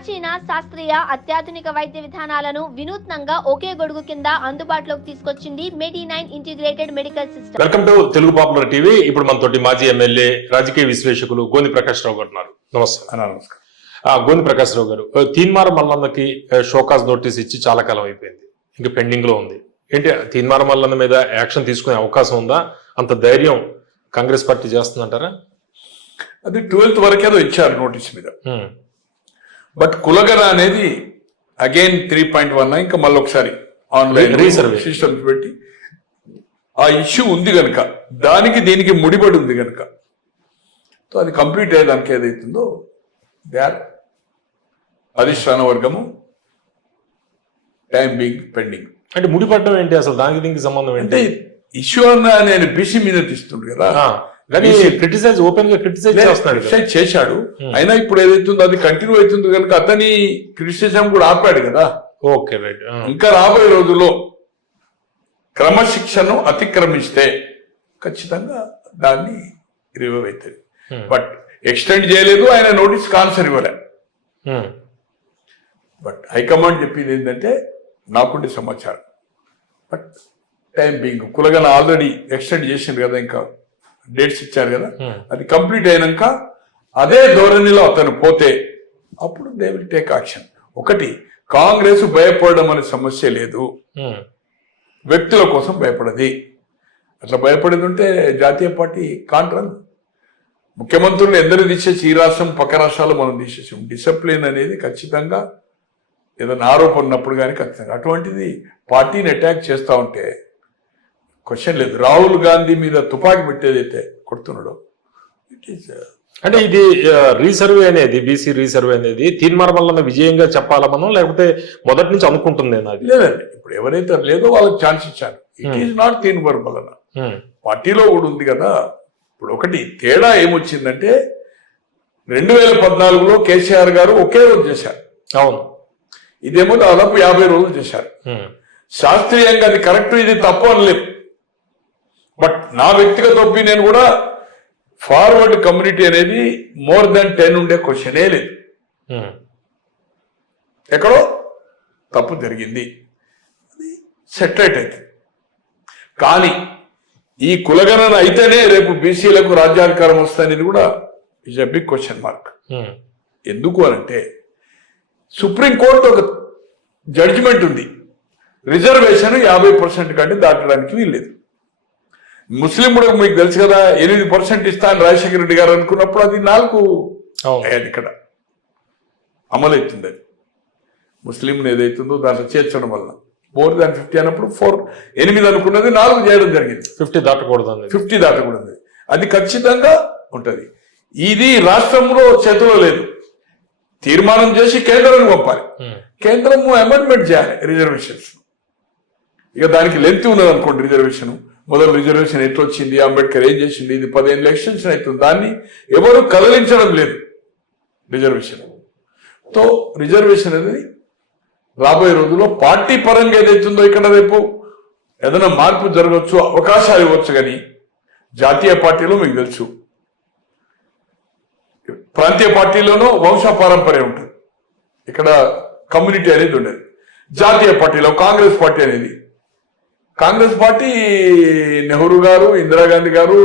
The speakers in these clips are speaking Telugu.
ప్రాచీన శాస్త్రీయ అత్యాధునిక వైద్య విధానాలను వినూత్నంగా ఒకే గొడుగు కింద అందుబాటులోకి తీసుకొచ్చింది మెడి9 integrated medical system. Welcome to Telugu popular TV. ఇప్పుడు మనతోటి మాజీ ఎమ్మెల్యే రాజకీయ విశ్లేషకులు గోని ప్రకాష్ రావు గారు ఉన్నారు. నమస్కారం. గోని ప్రకాష్ రావు గారు, తీన్మార్ మల్లన్నకి షోకాజ్ నోటీస్ ఇచ్చి చాలా కాలం అయిపోయింది, ఇంకా పెండింగ్ లో ఉంది. ఏంటి తీన్మార్ మల్లన్న మీద యాక్షన్ తీసుకునే అవకాశం ఉందా? అంత ధైర్యం కాంగ్రెస్ పార్టీ చేస్తుందంటారా? అది 12th వరకేదో ఇచ్చారు నోటీస్ మీద. బట్ కులగన అనేది అగైన్ 3.1 ఇంకా మళ్ళీ ఒకసారి ఆన్లైన్ రీసర్వే సిస్టమ్స్ పెట్టి ఆ ఇష్యూ ఉంది కనుక, దానికి దీనికి ముడిపడి ఉంది కనుక, సో అది కంప్లీట్ అయ్యేదానికి ఏదైతుందో దాట్ అధిష్టాన వర్గము టైం బీయింగ్ పెండింగ్. అంటే ముడిపడడం ఏంటి అసలు? దానికి దీనికి సంబంధం ఏంటి? అంటే ఇష్యూ అన్న నేను బీసీ మీద తీస్తుండు కదా, ఓపెన్ గా క్రిటిసైజ్ చేశాడు. అయినా ఇప్పుడు ఏదైతుందో అది కంటిన్యూ అవుతుంది కనుక అతని క్రిటిసిజం కూడా ఆపాడు కదా. Okay right. ఇంకా రాబోయే రోజుల్లో క్రమశిక్షను అతిక్రమిస్తే ఖచ్చితంగా దాన్ని రివైవ్ అవుతుంది. బట్ ఎక్స్టెండ్ చేయలేదు, ఆయన నోటీస్ ఆన్సర్ ఇవ్వలే. బట్ హైకమాండ్ చెప్పింది ఏంటంటే నాకుండే సమాచారం, బట్ టైం బీయింగ్ కులగన ఆల్రెడీ ఎక్స్టెండ్ చేసింది కదా, ఇంకా డేట్స్ ఇచ్చారు కదా, అది కంప్లీట్ అయినాక అదే ధోరణిలో అతను పోతే అప్పుడు దే విల్ టేక్ యాక్షన్. ఒకటి, కాంగ్రెస్ భయపడడం అనే సమస్య లేదు, వ్యక్తుల కోసం భయపడది. అట్లా భయపడేది ఉంటే జాతీయ పార్టీ కాంట్రన్. ముఖ్యమంత్రులు ఎందరు తీసేసి ఈ రాష్ట్రం పక్క రాష్ట్రాలు మనం తీసేసాం. డిసిప్లిన్ అనేది ఖచ్చితంగా ఏదైనా ఆరోపణ ఉన్నప్పుడు కానీ ఖచ్చితంగా అటువంటిది పార్టీని అటాక్ చేస్తూ ఉంటే క్వశ్చన్ లేదు. రాహుల్ గాంధీ మీద తుపాకీ పెట్టేదైతే కొడుతున్నాడు, ఇట్ ఈస్ అంటే ఇది రీసర్వే అనేది, బీసీ రీసర్వే అనేది తీన్మార్ మల్లన్న విజయంగా చెప్పాలా మనం, లేకపోతే మొదటి నుంచి అనుకుంటుంది? లేదండి, ఇప్పుడు ఎవరైతే లేదో వాళ్ళకి ఛాన్స్ ఇచ్చారు. It is not Teenmar Mallanna, పార్టీలో కూడా ఉంది కదా. ఇప్పుడు ఒకటి తేడా ఏమొచ్చిందంటే 2014లో కేసీఆర్ గారు ఒకే రోజు చేశారు. అవును, ఇదేమో దాదాపు 50 రోజులు చేశారు. శాస్త్రీయంగా అది కరెక్ట్, ఇది తప్పు అనలేదు. బట్ నా వ్యక్తిగత ఒపీనియన్ కూడా ఫార్వర్డ్ కమ్యూనిటీ అనేది మోర్ దాన్ 10 ఉండే క్వశ్చనే లేదు. ఎక్కడో తప్పు జరిగింది, అది సెటిలైట్ అవుతుంది. కానీ ఈ కులగణన అయితేనే రేపు బీసీలకు రాజ్యాధికారం వస్తుందనేది కూడా is a big question mark. ఎందుకు అనంటే సుప్రీంకోర్టు ఒక జడ్జిమెంట్ ఉంది, రిజర్వేషన్ 50% కంటే దాటడానికి వీల్లేదు. ముస్లిం కూడా మీకు తెలుసు కదా, 8% ఇస్తా అని రాజశేఖర రెడ్డి గారు అనుకున్నప్పుడు అది 4 అయ్యాది, ఇక్కడ అమలు అవుతుంది. అది ముస్లింలు ఏదైతుందో దాంట్లో చేర్చడం వల్ల మోర్ దాన్ 50 అన్నప్పుడు 8 అనుకున్నది 4 చేయడం జరిగింది. 50 దాటకూడదు. అది ఖచ్చితంగా ఉంటుంది. ఇది రాష్ట్రంలో చేతిలో లేదు, తీర్మానం చేసి కేంద్రానికి పంపాలి, కేంద్రం అమెండ్మెంట్ చేయాలి రిజర్వేషన్స్. ఇక దానికి లెంత్ ఉన్నది అనుకోండి రిజర్వేషన్. మొదలు రిజర్వేషన్ ఎట్లా వచ్చింది, అంబేద్కర్ ఏం చేసింది, ఇది 15 ఎక్స్టెన్షన్ అవుతుంది. దాన్ని ఎవరు కదలించడం లేదు రిజర్వేషన్. తో రిజర్వేషన్ అనేది రాబోయే రోజుల్లో పార్టీ పరంగా ఏదైతుందో ఇక్కడ రేపు ఏదైనా మార్పు జరగవచ్చు, అవకాశాలు ఇవ్వచ్చు. కానీ జాతీయ పార్టీలో మీకు తెలుసు, ప్రాంతీయ పార్టీలోనూ వంశ పారంపర్యం ఉంటుంది, ఇక్కడ కమ్యూనిటీ అనేది ఉండేది. జాతీయ పార్టీలో కాంగ్రెస్ పార్టీ నెహ్రూ గారు, ఇందిరాగాంధీ గారు,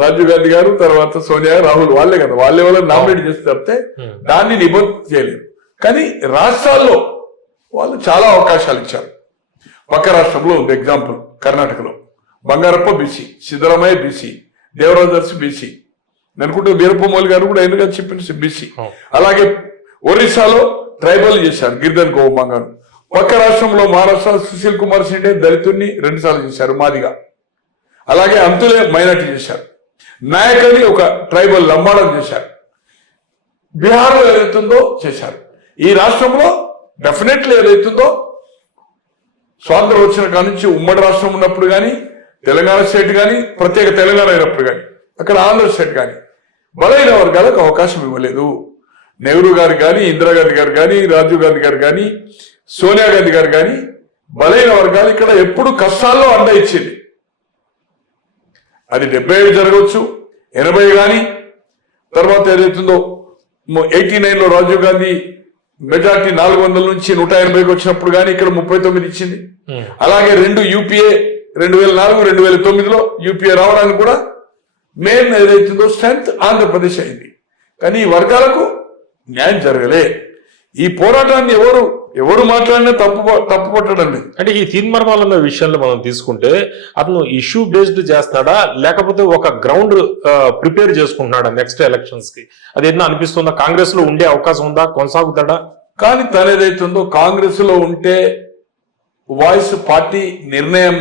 రాజీవ్ గాంధీ గారు, తర్వాత సోనియా, రాహుల్, వాళ్ళే కదా, వాళ్ళే వాళ్ళని నామినేట్ చేస్తే తప్పితే దాన్ని నిబంధన చేయలేదు. కానీ రాష్ట్రాల్లో వాళ్ళు చాలా అవకాశాలు ఇచ్చారు. పక్క రాష్ట్రంలో ఉంది ఎగ్జాంపుల్, కర్ణాటకలో Bangarappa BC, Siddaramaiah BC, Devaraj Urs BC, అనుకుంటే వీరప్పమోలి గారు కూడా ఎందుకు చెప్పిన బీసీ. అలాగే ఒరిస్సాలో ట్రైబల్ చేశారు, గిరిధన్ గోమా గారు. పక్క రాష్ట్రంలో మహారాష్ట్ర సుశీల్ కుమార్ సిండే దళితుడిని 2 సార్లు చేశారు, మాదిగా. అలాగే అంతులే మైనార్టీ చేశారు. నాయక్ అని ఒక ట్రైబల్ లంబాడం చేశారు. బీహార్లో ఏదైతుందో చేశారు. ఈ రాష్ట్రంలో డెఫినెట్లీ ఏదైతుందో స్వాతంత్రం వచ్చిన కాడి నుంచి ఉమ్మడి రాష్ట్రం ఉన్నప్పుడు కానీ, తెలంగాణ స్టేట్ కానీ, ప్రత్యేక తెలంగాణ అయినప్పుడు కానీ, అక్కడ ఆంధ్ర స్టేట్ కానీ బలైన వర్గాలకు అవకాశం ఇవ్వలేదు. నెహ్రూ గారు కానీ, ఇందిరాగాంధీ గారు కానీ, రాజీవ్ గాంధీ గారు కానీ, సోనియా గాంధీ గారు కానీ బలైన వర్గాలు ఇక్కడ ఎప్పుడు కష్టాల్లో అండ ఇచ్చింది. అది 77 జరగవచ్చు, 80 కానీ, తర్వాత ఏదైతుందో 89లో రాజీవ్ గాంధీ మెజార్టీ 400 నుంచి 180కి వచ్చినప్పుడు కానీ ఇక్కడ 39 ఇచ్చింది. అలాగే 2 యూపీఏ 2004 2009లో యూపీఏ రావడానికి కూడా మెయిన్ ఏదైతుందో స్ట్రెంత్ ఆంధ్రప్రదేశ్ అయింది. కానీ ఈ వర్గాలకు న్యాయం జరగలే. ఈ పోరాటాన్ని ఎవరు మాట్లాడినా తప్పు పట్టడం లేదు. అంటే ఈ తీన్మార్మల్లన్న విషయంలో మనం తీసుకుంటే అతను ఇష్యూ బేస్డ్ చేస్తాడా లేకపోతే ఒక గ్రౌండ్ ప్రిపేర్ చేసుకుంటున్నాడా నెక్స్ట్ ఎలక్షన్స్ కి? అది ఏదైనా అనిపిస్తుందా? కాంగ్రెస్ లో ఉండే అవకాశం ఉందా? కొనసాగుతాడా? కానీ తను ఏదైతుందో కాంగ్రెస్ లో ఉంటే వాయిస్ పార్టీ నిర్ణయం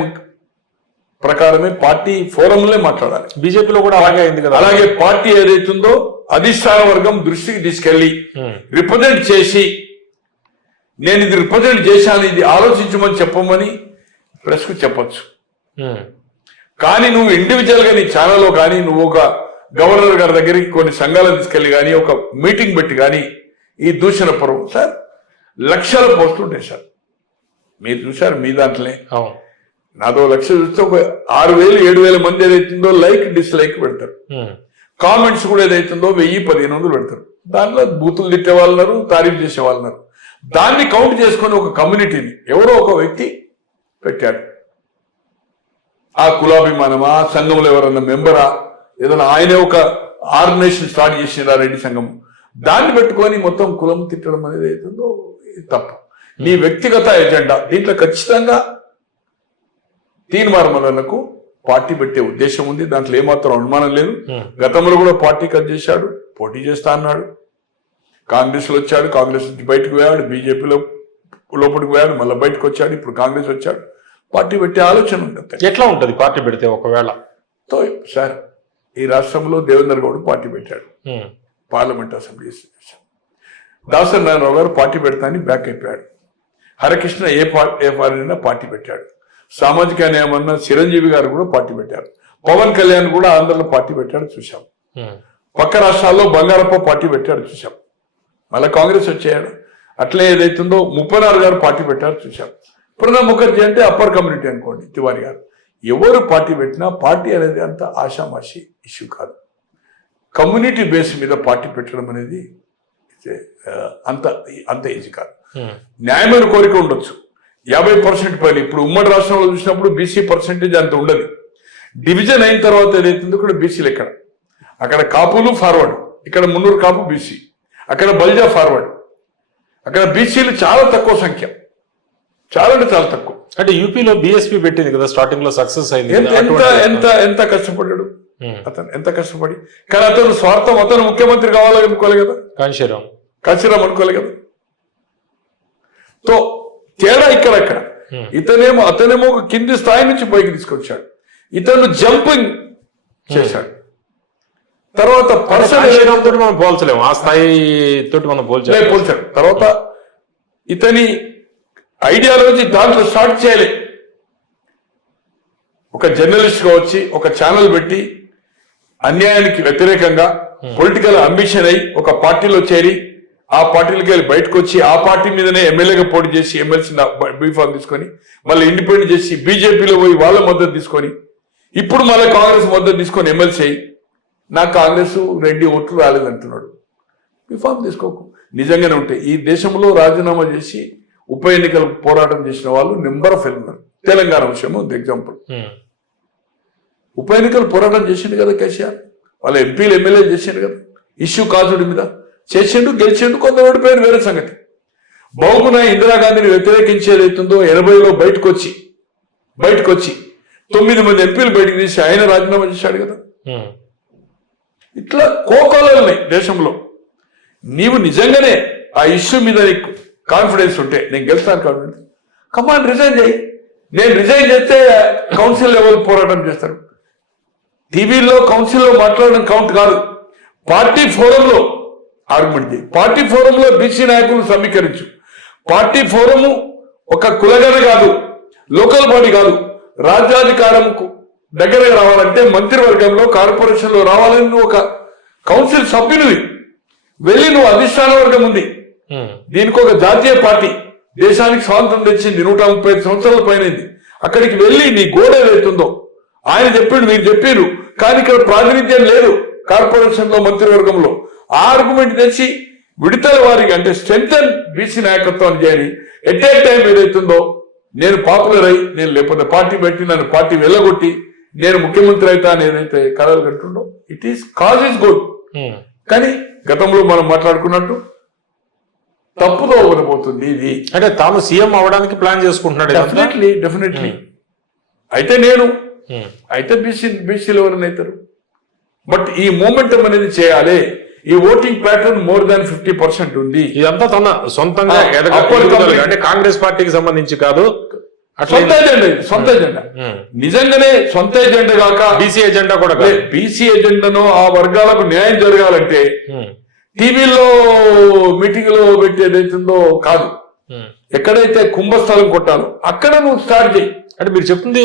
ప్రకారమే పార్టీ ఫోరంలే మాట్లాడాలి. బీజేపీలో కూడా అలాగే అయింది కదా. అలాగే పార్టీ ఏదైతుందో అధిష్టాన వర్గం దృష్టికి తీసుకెళ్లి రిప్రజెంట్ చేసి నేను ఇది రిప్రజెంట్ చేశాను, ఇది ఆలోచించమని చెప్పమని ప్రెస్ కు చెప్పొచ్చు. కానీ నువ్వు ఇండివిజువల్ గా నీ ఛానల్లో కానీ నువ్వు ఒక గవర్నర్ గారి దగ్గరికి కొన్ని సంఘాలను తీసుకెళ్లి కానీ ఒక మీటింగ్ పెట్టి కానీ ఈ దూషణ పర్వం సార్ లక్షల పోస్టులు ఉంటాయి సార్. మీరు చూసారు మీ దాంట్లోనే. నాదో లక్ష చూస్తే ఒక 6,000-7,000 మంది ఏదైతుందో లైక్ డిస్లైక్ పెడతారు. కామెంట్స్ కూడా ఏదైతుందో 1,000-1,500 పెడతారు. దాంట్లో బూతులు తిట్టే వాళ్ళన్నారు, తారీఫ్ చేసే వాళ్ళన్నారు. దాన్ని కౌంట్ చేసుకొని ఒక కమ్యూనిటీని ఎవరో ఒక వ్యక్తి పెట్టాడు. ఆ కులాభిమానమా, సంఘంలో ఎవరన్నా మెంబరా, ఏదైనా ఆయనే ఒక ఆర్గనైజేషన్ స్టార్ట్ చేసినారా రెడ్డి సంఘం, దాన్ని పెట్టుకొని మొత్తం కులం తిట్టడం అనేది అవుతుందో తప్పు. నీ వ్యక్తిగత ఎజెండా దీంట్లో ఖచ్చితంగా తీన్మార్మలకు పార్టీ పెట్టే ఉద్దేశం ఉంది. దాంట్లో ఏమాత్రం అనుమానం లేదు. గతంలో కూడా పార్టీ కట్ చేశాడు, పోటీ చేస్తా అన్నాడు. కాంగ్రెస్ లో వచ్చాడు, కాంగ్రెస్ నుంచి బయటకు పోయాడు, బీజేపీలో లోపలికి పోయాడు, మళ్ళీ బయటకు వచ్చాడు, ఇప్పుడు కాంగ్రెస్ వచ్చాడు. పార్టీ పెట్టే ఆలోచన ఉంటుంది. ఎట్లా ఉంటుంది పార్టీ పెడితే? ఒకవేళ సార్ ఈ రాష్ట్రంలో దేవేందర్ గౌడ్ పార్టీ పెట్టాడు, పార్లమెంట్ అసెంబ్లీ. దాసరి నారాయణరావు గారు పార్టీ పెడతాని బ్యాక్ అయిపోయాడు. హరికృష్ణ ఏ పార్టీ పెట్టాడు. సామాజిక న్యాయం అన్న చిరంజీవి గారు కూడా పార్టీ పెట్టారు. పవన్ కళ్యాణ్ కూడా ఆంధ్రలో పార్టీ పెట్టాడు చూసాం. పక్క రాష్ట్రాల్లో బంగారప్ప పార్టీ పెట్టాడు చూసాం. మళ్ళీ కాంగ్రెస్ వచ్చేయాడు. అట్లే ఏదైతుందో 34 గారు పార్టీ పెట్టారు చూసాం. ప్రణబ్ ముఖర్జీ అంటే అప్పర్ కమ్యూనిటీ అనుకోండి, తివారి గారు. ఎవరు పార్టీ పెట్టినా పార్టీ అనేది అంత ఆషామాషి ఇష్యూ కాదు. కమ్యూనిటీ బేస్ మీద పార్టీ పెట్టడం అనేది అంత ఈజీ కాదు. న్యాయమైన కోరిక ఉండొచ్చు. 50% పైన ఇప్పుడు ఉమ్మడి రాష్ట్రంలో చూసినప్పుడు బీసీ పర్సెంటేజ్ అంత ఉండదు. డివిజన్ అయిన తర్వాత ఏదైతుందో ఇక్కడ బీసీలు అక్కడ కాపులు ఫార్వర్డ్, ఇక్కడ 300 కాపు బీసీ, అక్కడ బల్జా ఫార్వర్డ్, అక్కడ బీసీలు చాలా తక్కువ సంఖ్య, చాలా అంటే చాలా తక్కువ. అంటే యూపీలో బీఎస్పీ పెట్టింది కదా స్టార్టింగ్ లో, సక్సెస్ అయింది. ఎంత కష్టపడ్డాడు అతను, ఎంత కష్టపడి. కానీ అతను స్వార్థం, అతను ముఖ్యమంత్రి కావాలని అనుకోలే కదా, కాశీరామ్ అనుకోలే కదా. తో తేడా ఇక్కడక్కడ. అతనేమో ఒక కింది స్థాయి నుంచి పైకి తీసుకొచ్చాడు. ఇతను జంపింగ్ చేశాడు. తర్వాత మనం పోల్చలేము, ఆ స్థాయి తోటి మనం పోల్చాడు. తర్వాత ఇతని ఐడియాలజీ దాంట్లో స్టార్ట్ చేయలే. ఒక జర్నలిస్ట్ గా వచ్చి ఒక ఛానల్ పెట్టి అన్యాయానికి వ్యతిరేకంగా పొలిటికల్ అంబిషన్ అయి ఒక పార్టీలో చేరి ఆ పార్టీలకి వెళ్ళి బయటకు వచ్చి ఆ పార్టీ మీదనే ఎమ్మెల్యేగా పోటీ చేసి ఎమ్మెల్సీ బీఫామ్ తీసుకొని మళ్ళీ ఇండిపెండెంట్ చేసి బీజేపీలో పోయి వాళ్ళ మద్దతు తీసుకొని ఇప్పుడు మళ్ళీ కాంగ్రెస్ మద్దతు తీసుకొని ఎమ్మెల్సీ అయ్యి నాకు కాంగ్రెస్ రెడ్డి ఓట్లు రాలేదంటున్నాడు. బీఫామ్ తీసుకోకు. నిజంగానే ఉంటాయి. ఈ దేశంలో రాజీనామా చేసి ఉప ఎన్నికలు పోరాటం చేసిన వాళ్ళు నెంబర్ ఆఫ్ ఉన్నారు. తెలంగాణ విషయం ఉంది ఎగ్జాంపుల్. ఉప ఎన్నికలు పోరాటం చేసిండు కదా కేసీఆర్, వాళ్ళ ఎంపీలు ఎమ్మెల్యేలు చేసిండు కదా, ఇష్యూ కాజుడి మీద చేసిండు, గెలిచిండు, కొంత ఓడిపోయారు, వేరే సంగతి. బహుగుణ ఇందిరాగాంధీని వ్యతిరేకించేదైతుందో 80లో బయటకు వచ్చి 9 మంది ఎంపీలు బయటకు తీసి ఆయన రాజీనామా చేశాడు కదా. ఇట్లా కోకాలు ఉన్నాయి దేశంలో. నీవు నిజంగానే ఆ ఇష్యూ మీద నీకు కాన్ఫిడెన్స్ ఉంటే, నేను గెలుస్తాను కాన్ఫిడెన్స్, కమాండ్ రిజైన్ చేయి. నేను రిజైన్ చేస్తే కౌన్సిల్ లెవెల్ పోరాటం చేస్తారు. టీవీలో కౌన్సిల్లో మాట్లాడడం కౌంట్ కాదు. పార్టీ ఫోరంలో ఆర్గ్యుమెంట్ చేయి. పార్టీ ఫోరంలో బీసీ నాయకులు సమీకరించు. పార్టీ ఫోరము ఒక కులగన కాదు, లోకల్ బాడీ కాదు. రాజ్యాధికారంకు దగ్గరగా రావాలంటే మంత్రివర్గంలో కార్పొరేషన్లో రావాలని నువ్వు ఒక కౌన్సిల్ సభ్యునివి వెళ్ళి నువ్వు అధిష్టాన వర్గం ఉంది. దీనికి ఒక జాతీయ పార్టీ దేశానికి స్వాతంత్రం తెచ్చింది, 135 సంవత్సరాల పైన. అక్కడికి వెళ్ళి నీ గోడ ఏదైతుందో ఆయన చెప్పిండు, మీరు చెప్పారు, కానీ ఇక్కడ ప్రాతినిధ్యం లేదు కార్పొరేషన్ లో మంత్రివర్గంలో. ఆ ఆర్గ్యుమెంట్ తెచ్చి విడతల వారికి అంటే స్ట్రెంగ్తన్ బీసీ నాయకత్వాన్ని చేరి ఎట్ ఏ టైం ఏదైతుందో నేను పాపులర్ అయ్యి నేను లేకపోతే పార్టీ పెట్టి నన్ను పార్టీ వెళ్ళగొట్టి నేను ముఖ్యమంత్రి అవుతా అని ఏదైతే కలలు కంటుండో it is cause is good. కానీ గతంలో మనం మాట్లాడుకున్నట్టు తప్పుదో ఉండబోతుంది ఇది. అంటే తాను సీఎం అవడానికి ప్లాన్ చేసుకుంటున్నాడు. డెఫినెట్లీ అయితే నేను అయితే బీసీలు ఎవరైనా అవుతారు. బట్ ఈ మూమెంటం అనేది చేయాలి. ఈ ఓటింగ్ ప్యాటర్న్ మోర్ దాన్ 50% ఉంది. ఇదంతా తన సొంతంగా అంటే కాంగ్రెస్ పార్టీకి సంబంధించి కాదు, సొంత ఎజెండా. సొంత ఎజెండా నిజంగానే సొంత ఎజెండా కాక బీసీ ఎజెండా కూడా. బీసీ ఎజెండాను ఆ వర్గాలకు న్యాయం జరగాలంటే టీవీలో మీటింగ్ లో పెట్టేదైతుందో కాదు. ఎక్కడైతే కుంభస్థలం కొట్టాలో అక్కడ నువ్వు స్టార్ట్ చేయి. అంటే మీరు చెప్తుంది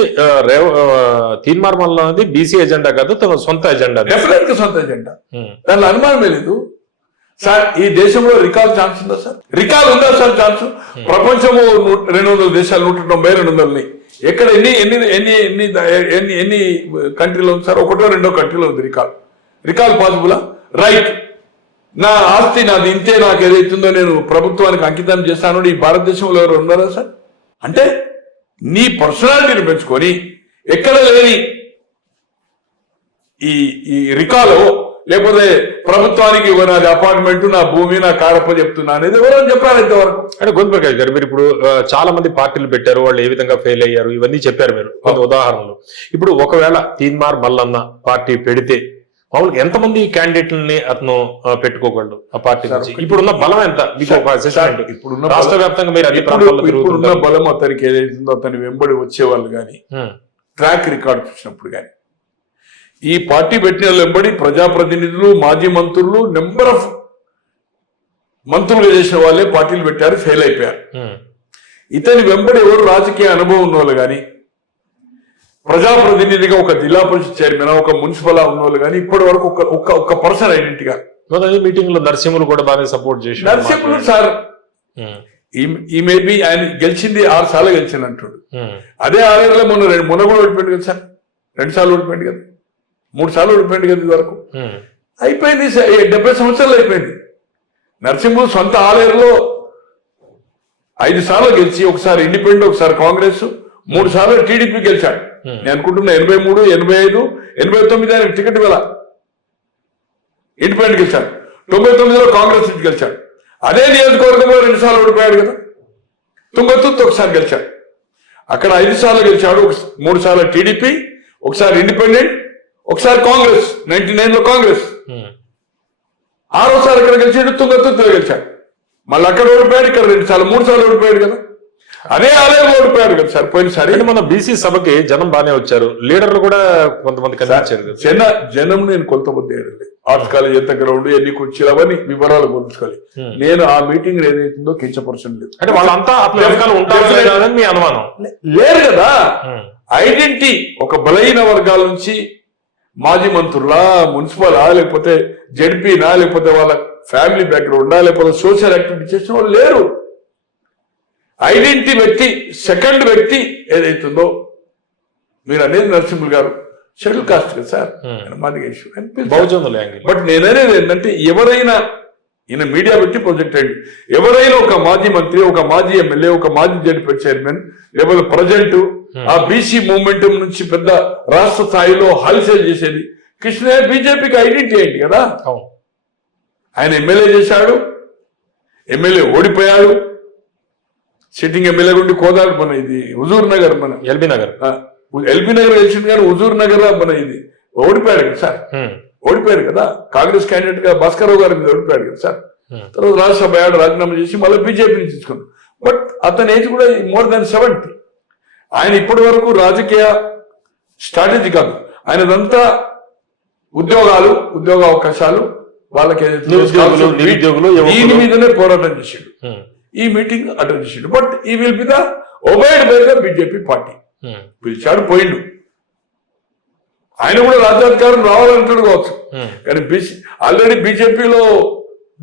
తీన్మార్ మల్లన్నది బీసీ ఎజెండా కాదు, తన సొంత ఎజెండా. డెఫినెట్ గా సొంత ఎజెండా, దానిలో అనుమానమే లేదు. సార్ ఈ దేశంలో రికాల్ ఛాన్స్ ఉందా సార్? రికాల్ ఉందా సార్ ఛాన్స్? ప్రపంచము 200 దేశాలు 192 ఎక్కడ ఎన్ని ఎన్ని ఎన్ని ఎన్ని ఎన్ని ఎన్ని కంట్రీలో ఉంది సార్? 1 2 కంట్రీలో ఉంది రికాల్. రికాల్ పాసిబులా? రైట్, నా ఆస్తి నాది ఇంతే, నాకు ఏదైతుందో నేను ప్రభుత్వానికి అంకితం చేస్తాను ఈ భారతదేశంలో ఎవరు ఉన్నారా సార్? అంటే నీ పర్సనాలిటీని పెంచుకొని ఎక్కడ లేని ఈ రికాలో లేకపోతే ప్రభుత్వానికి నాది అపార్ట్మెంట్, నా భూమి, నా కారప్ప చెప్తున్నా అనేది ఎవరైనా చెప్పారు ఇంతవరకు. అంటే గోవింద్ గారు మీరు ఇప్పుడు చాలా మంది పార్టీలు పెట్టారు, వాళ్ళు ఏ విధంగా ఫెయిల్ అయ్యారు ఇవన్నీ చెప్పారు మీరు కొన్ని ఉదాహరణలు. ఇప్పుడు ఒకవేళ తీన్మార్ మల్లన్న పార్టీ పెడితే మామూలుగా ఎంతమంది క్యాండిడేట్లని అతను పెట్టుకోగలడు ఆ పార్టీ నుంచి? ఇప్పుడున్న బలం ఎంత? ఇప్పుడున్న రాష్ట్ర వ్యాప్తంగా మీరు ఇప్పుడున్న బలం అతనికి ఏదైతుందో అతని వెంబడి వచ్చేవాళ్ళు కానీ ట్రాక్ రికార్డు చూసినప్పుడు కానీ ఈ పార్టీ పెట్టిన వెంబడి ప్రజాప్రతినిధులు, మాజీ మంత్రులు, నెంబర్ ఆఫ్ మంత్రులు చేసిన వాళ్ళే పార్టీలు పెట్టారు, ఫెయిల్ అయిపోయారు. ఇతని వెంబడి ఎవరు రాజకీయ అనుభవం ఉన్న వాళ్ళు కానీ ప్రజాప్రతినిధిగా ఒక జిల్లా పరిషత్ చైర్మన్, ఒక మున్సిపల్ ఉన్న వాళ్ళు కానీ ఇప్పటి వరకు ఒక్క పర్సన్ ఐడెంటిటీగా మీటింగ్ లో నరసింహులు కూడా బాగా సపోర్ట్ చేసి నరసింహులు సార్ ఈ మేబీ ఆయన గెలిచింది 6 సార్లు గెలిచింది అంటాడు. అదే 6 ఏళ్ళలో మొన్న కూడా ఓడిపోయింది కదా సార్, 2 సార్లు ఓడిపోయింది కదా, 3 సార్లు ఓడిపోయింది కదా. ఇది వరకు అయిపోయింది, 70 సంవత్సరాలు అయిపోయింది. నరసింహులు సొంత ఆలేరులో 5 సార్లు గెలిచి ఒకసారి ఇండిపెండెంట్, ఒకసారి కాంగ్రెస్, 3 సార్లు టీడీపీ గెలిచాడు. నేను అనుకుంటున్నా 83, 85, 89 ఆయనకు టికెట్ వేళ ఇండిపెండెంట్ గెలిచాడు. 99లో కాంగ్రెస్ నుంచి గెలిచాడు. అదే నియోజకవర్గంలో 2 సార్లు ఓడిపోయాడు కదా. తుంగతుర్తి ఒకసారి గెలిచాడు. అక్కడ 5 సార్లు గెలిచాడు. 3 సార్లు టీడీపీ, ఒకసారి ఇండిపెండెంట్, ఒకసారి కాంగ్రెస్. 99లో కాంగ్రెస్. 6వ సారి ఇక్కడ గెలిచాడు, తుంగతుర్తిలో గెలిచాడు. మళ్ళీ అక్కడ ఓడిపోయాడు, ఇక్కడ 2 సార్లు 3 సార్లు ఓడిపోయాడు కదా. అదే ఆలయంలో ఓడిపోయాడు కదా సార్ పోయినసారి. మన బీసీ సభకి జనం బాగానే వచ్చారు, లీడర్లు కూడా కొంతమంది కనిపించారు. జనం నేను కొంతమంది ఆర్ట్స్ కాలేజ్ ఎంత గ్రౌండ్, ఎన్ని కుర్చీలు, అవన్నీ వివరాలు గుర్తుంచుకోవాలి. నేను ఆ మీటింగ్ ఏదైతుందో కించపరచడం లేదు. అంటే వాళ్ళంతా మీ అనుమానం లేరు కదా. ఐడెంటిటీ ఒక బలహీన వర్గాల నుంచి మాజీ మంత్రులా, మున్సిపలా, లేకపోతే జడ్పీనా, లేకపోతే వాళ్ళ ఫ్యామిలీ బ్యాక్గ్రౌండా, లేకపోతే సోషల్ యాక్టివిటీ చేసిన వాళ్ళు లేరు. ఐడెంటిటీ వ్యక్తి, సెకండ్ వ్యక్తి ఏదైతుందో మీరు అనేది నరసింహులు గారు షెడ్యూల్ కాస్ట్ కదా సార్, బట్ నేననేది ఏంటంటే ఎవరైనా ఈయన మీడియా పెట్టి ప్రొజెక్ట్ అయ్యింది. ఎవరైనా ఒక మాజీ మంత్రి, ఒక మాజీ ఎమ్మెల్యే, ఒక మాజీ జడ్పీ చైర్మన్, లేకపోతే ప్రజెంట్ ఆ బీసీ మూవ్మెంట్ నుంచి పెద్ద రాష్ట్ర స్థాయిలో హల్చల్ చేసేది కృష్ణయ్య బీజేపీకి ఐడెంటిటీ అయింది కదా. ఆయన ఎమ్మెల్యే చేశాడు, ఎమ్మెల్యే ఓడిపోయాడు, సిట్టింగ్ ఎమ్మెల్యే గుండి కోదాడు. మన ఇది హుజూర్ నగర్, మన ఎల్బీ నగర్ గెలిచింది కానీ హుజూర్ నగర్ మన ఇది ఓడిపోయాడు కదా సార్. ఓడిపోయాడు కదా, కాంగ్రెస్ క్యాండిడేట్ గా భాస్కర్రావు గారి మీద ఓడిపోయాడు కదా సార్. తర్వాత రాజ్యసభ రాజీనామా చేసి మళ్ళీ బీజేపీ నుంచి తీసుకున్నాడు. బట్ అతని ఏజ్ కూడా మోర్ దాన్ 70. ఆయన ఇప్పటి వరకు రాజకీయ స్ట్రాటజీ కాదు, ఆయనదంతా ఉద్యోగాలు, ఉద్యోగ అవకాశాలు, వాళ్ళకి దీని మీదనే పోరాటం చేసాడు. ఈ మీటింగ్ అటెండ్ చేసాడు. But he will be the obeyed by the BJP party. పిలిచాడు, పోయిండు. ఆయన కూడా రాజ్యాధికారం రావాలంటాడు కావచ్చు, కానీ ఆల్రెడీ బీజేపీలో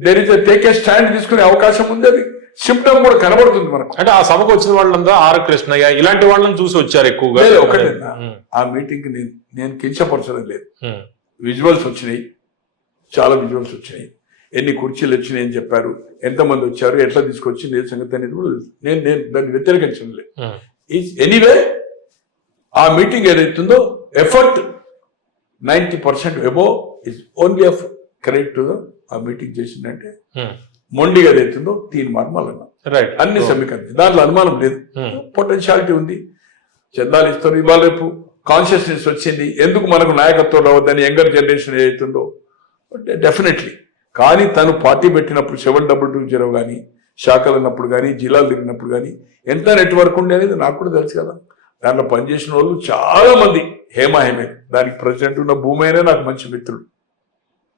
there is take a stand తీసుకునే అవకాశం ఉంది. అది సిమ్టమ్ కూడా కనబడుతుంది మనకు. అంటే ఆ సభకు వచ్చిన వాళ్ళంతా ఆర్ కృష్ణయ్య ఇలాంటి వాళ్ళని చూసి వచ్చారు ఎక్కువగా. ఒకటే ఆ మీటింగ్ నేను కించపరచడం లేదు. విజువల్స్ వచ్చినాయి, చాలా విజువల్స్ వచ్చినాయి. ఎన్ని కుర్చీలు వచ్చినాయి అని చెప్పారు, ఎంతమంది వచ్చారు, ఎట్లా తీసుకొచ్చి ఏ సంగతి అనేది కూడా తెలుసు. నేను దాన్ని వ్యతిరేకించలేదు. ఎనీవే ఆ మీటింగ్ ఏదైతుందో effort 90% above is only of correct ఆ మీటింగ్ చేసిందంటే మొండిగా ఏదైతుందో తీర్మానం మళ్ళీ రైట్ అన్ని సమీకరించి దాంట్లో అనుమానం లేదు. పొటెన్షియాలిటీ ఉంది, చందాలు ఇస్తారు. ఇవాళ రేపు కాన్షియస్నెస్ వచ్చింది, ఎందుకు మనకు నాయకత్వం రావద్దని యంగర్ జనరేషన్ ఏదైతుందో డెఫినెట్లీ. కానీ తను పార్టీ పెట్టినప్పుడు 7220 కానీ శాఖలు ఉన్నప్పుడు కానీ జిల్లాలు తిరిగినప్పుడు కానీ ఎంత నెట్వర్క్ ఉండే అనేది నాకు కూడా తెలుసు కదా. దాంట్లో పనిచేసిన వాళ్ళు చాలా మంది, హేమే దానికి ప్రెసిడెంట్ ఉన్న భూమైనా నాకు మంచి మిత్రుడు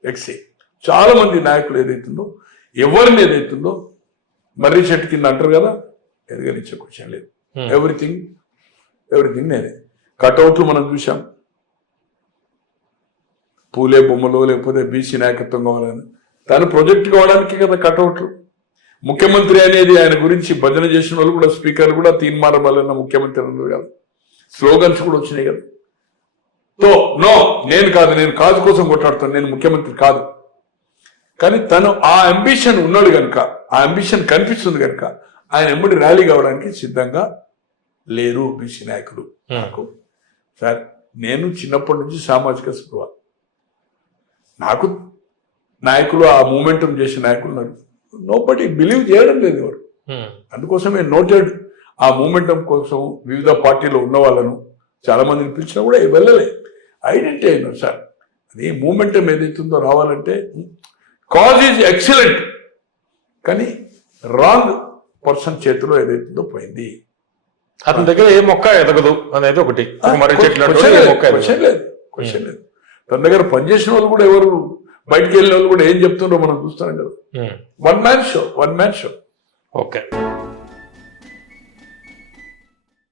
ఎక్సే, చాలా మంది నాయకులు ఏదైతుందో ఎవరిని ఏదైతుందో మర్రి చెట్టు కింద అంటారు కదా, ఎదగనిచ్చే క్వశ్చన్ లేదు. ఎవ్రీథింగ్ నేనే. కటౌట్లు మనం చూసాం, పూలే బొమ్మలో లేకపోతే బీసీ నాయకత్వం కావాలని తను ప్రొజెక్ట్ కావడానికి కదా కటౌట్లు. ముఖ్యమంత్రి అనేది ఆయన గురించి భజన చేసిన వాళ్ళు కూడా, స్పీకర్ కూడా తీర్మానం వల్ల ముఖ్యమంత్రి అన్నారు కదా, స్లోగన్స్ కూడా వచ్చినాయి కదా. సో నో, నేను కాదు, నేను కాదు కోసం కొట్లాడుతాను, నేను ముఖ్యమంత్రి కాదు. కానీ తను ఆ అంబిషన్ ఉన్నాడు కనుక, ఆ అంబిషన్ కనిపిస్తుంది కనుక ఆయన ఎంబడి ర్యాలీ కావడానికి సిద్ధంగా లేరు బీసీ నాయకులు. నాకు సార్, నేను చిన్నప్పటి నుంచి సామాజిక స్పృహ, నాకు నాయకులు ఆ మూమెంటం చేసే నాయకులు నాకు నోబడీ బిలీవ్ చేయడం లేదు ఎవరు. అందుకోసమే నోటెడ్ ఆ మూమెంటం కోసం వివిధ పార్టీలో ఉన్న వాళ్ళను చాలా మందిని పిలిచినా కూడా వెళ్ళలే. ఐడెంటిటీ అయినారు సార్, అది మూమెంటం ఏదైతుందో రావాలంటే కాజ్ ఈజ్ ఎక్సలెంట్, కానీ రాంగ్ పర్సన్ చేతిలో ఏదైతుందో పోయింది. అతని దగ్గర ఏ మొక్క ఎదగదు అనేది ఒకటి. క్వశ్చన్ లేదు. తన దగ్గర పనిచేసిన వాళ్ళు కూడా ఎవరు, బయటికి వెళ్ళిన వాళ్ళు కూడా ఏం చెప్తుండ్రో మనం చూస్తాం కదా. One man show. ఓకే.